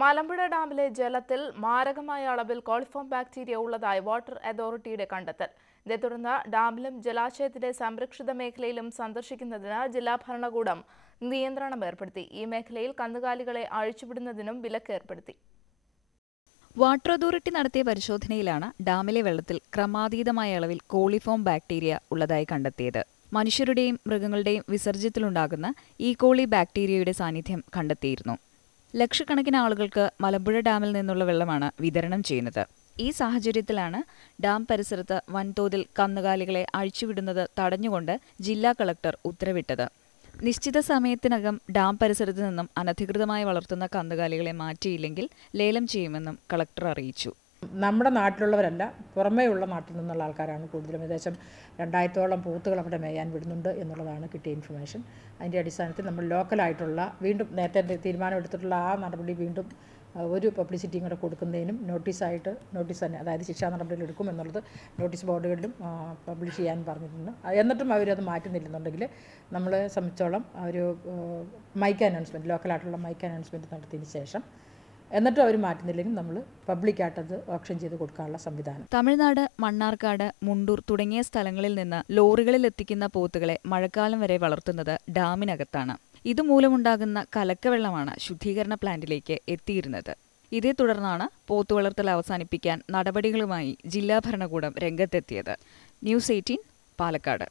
മലമ്പുഴ ഡാമിലെ ജലത്തിൽ മാരകമായ അളവിൽ കോളിഫോം ബാക്ടീരിയ ഉള്ളതായി വാട്ടർ അതോറിറ്റിയുടെ കണ്ടെത്തൽ. ഇതേ തുടർന്ന് ഡാമിലും ജലാശയത്തിന്റെ സംരക്ഷിത മേഖലയിലും സന്ദർശിക്കുന്നതിന് ജില്ലാ ഭരണകൂടം നിയന്ത്രണം ഏർപ്പെടുത്തി. ഈ മേഖലയിൽ കന്നുകാലികളെ അഴിച്ചുവിടുന്നതിനും വിലക്ക് ഏർപ്പെടുത്തി. വാട്ടർ അതോറിറ്റി നടത്തിയ പരിശോധനയിലാണ് ഡാമിലെ വെള്ളത്തിൽ ക്രമാതീതമായ അളവിൽ കോളിഫോം ബാക്ടീരിയ ഉള്ളതായി കണ്ടെത്തിയത്. മനുഷ്യരുടെയും മൃഗങ്ങളുടെയും വിസർജ്യത്തിലുണ്ടാകുന്ന ഈ കോളി ബാക്ടീരിയയുടെ സാന്നിധ്യം കണ്ടെത്തിയിരുന്നു. ലക്ഷക്കണക്കിന് ആളുകൾക്ക് മലമ്പുഴ ഡാമിൽ നിന്നുള്ള വെള്ളമാണ് വിതരണം ചെയ്യുന്നത്. ഈ സാഹചര്യത്തിലാണ് ഡാം പരിസരത്ത് വൻതോതിൽ കന്നുകാലികളെ അഴിച്ചുവിടുന്നത് തടഞ്ഞുകൊണ്ട് ജില്ലാ കളക്ടർ ഉത്തരവിട്ടത്. നിശ്ചിത സമയത്തിനകം ഡാം പരിസരത്ത് നിന്നും അനധികൃതമായി വളർത്തുന്ന കന്നുകാലികളെ മാറ്റിയില്ലെങ്കിൽ ലേലം ചെയ്യുമെന്നും കളക്ടർ അറിയിച്ചു. നമ്മുടെ നാട്ടിലുള്ളവരല്ല, പുറമേയുള്ള നാട്ടിൽ നിന്നുള്ള ആൾക്കാരാണ് കൂടുതലും. ഏകദേശം 2000-ഓളം പോത്തുകൾ അവിടെ മേയാൻ വിടുന്നുണ്ട് എന്നുള്ളതാണ് കിട്ടിയ ഇൻഫർമേഷൻ. അതിൻ്റെ അടിസ്ഥാനത്തിൽ നമ്മൾ ലോക്കലായിട്ടുള്ള വീണ്ടും നേരത്തെ തീരുമാനമെടുത്തിട്ടുള്ള ആ നടപടി വീണ്ടും ഒരു പബ്ലിസിറ്റിയും കൂടെ കൊടുക്കുന്നതിനും നോട്ടീസ് തന്നെ, അതായത് ശിക്ഷാ നടപടികൾ എടുക്കും എന്നുള്ളത് നോട്ടീസ് ബോർഡുകളിലും പബ്ലിഷ് ചെയ്യാൻ പറഞ്ഞിട്ടുണ്ട്. എന്നിട്ടും അവരത് മാറ്റുന്നില്ലെന്നുണ്ടെങ്കിൽ നമ്മളെ സംബന്ധിച്ചോളം ഒരു മൈക്ക് അനൗൺസ്മെൻറ്റ്, ലോക്കലായിട്ടുള്ള മൈക്ക് അനൗൺസ്മെൻറ്റ് നടത്തിയതിന് ശേഷം എന്നിട്ടും അവർ മാറ്റുന്നില്ലെങ്കിൽ നമ്മൾ പബ്ലിക്കായിട്ടത് ഓപ്ഷൻ ചെയ്ത് കൊടുക്കാനുള്ള സംവിധാനം. തമിഴ്നാട്, മണ്ണാർക്കാട്, മുണ്ടൂർ തുടങ്ങിയ സ്ഥലങ്ങളിൽ നിന്ന് ലോറികളിൽ എത്തിക്കുന്ന പോത്തുകളെ മഴക്കാലം വരെ വളർത്തുന്നത് ഡാമിനകത്താണ്. ഇതുമൂലമുണ്ടാകുന്ന കലക്കവെള്ളമാണ് ശുദ്ധീകരണ പ്ലാന്റിലേക്ക് എത്തിയിരുന്നത്. ഇതേ തുടർന്നാണ് പോത്തു വളർത്തൽ അവസാനിപ്പിക്കാൻ നടപടികളുമായി ജില്ലാ ഭരണകൂടം രംഗത്തെത്തിയത്. ന്യൂസ് 18 പാലക്കാട്.